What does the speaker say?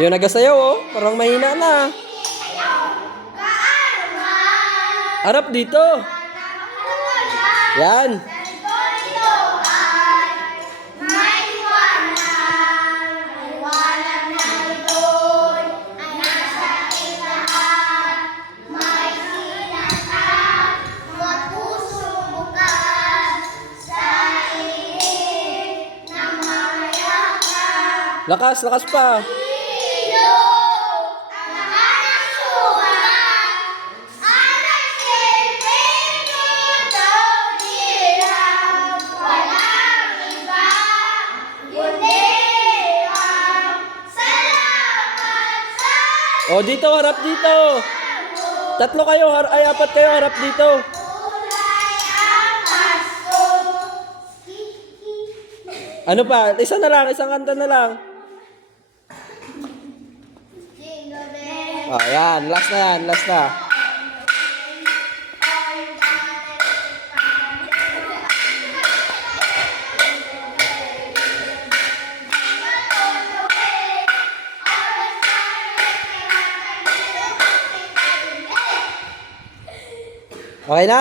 Yung nagasayaw oh. Parang mahina na. Harap dito. Yan. Lakas, lakas pa. O dito, harap dito. Tatlo kayo, ay apat kayo, harap dito. Ano pa? Isa na lang, isang kanta na lang. Oh, yan, last na yan, last na. Okay na?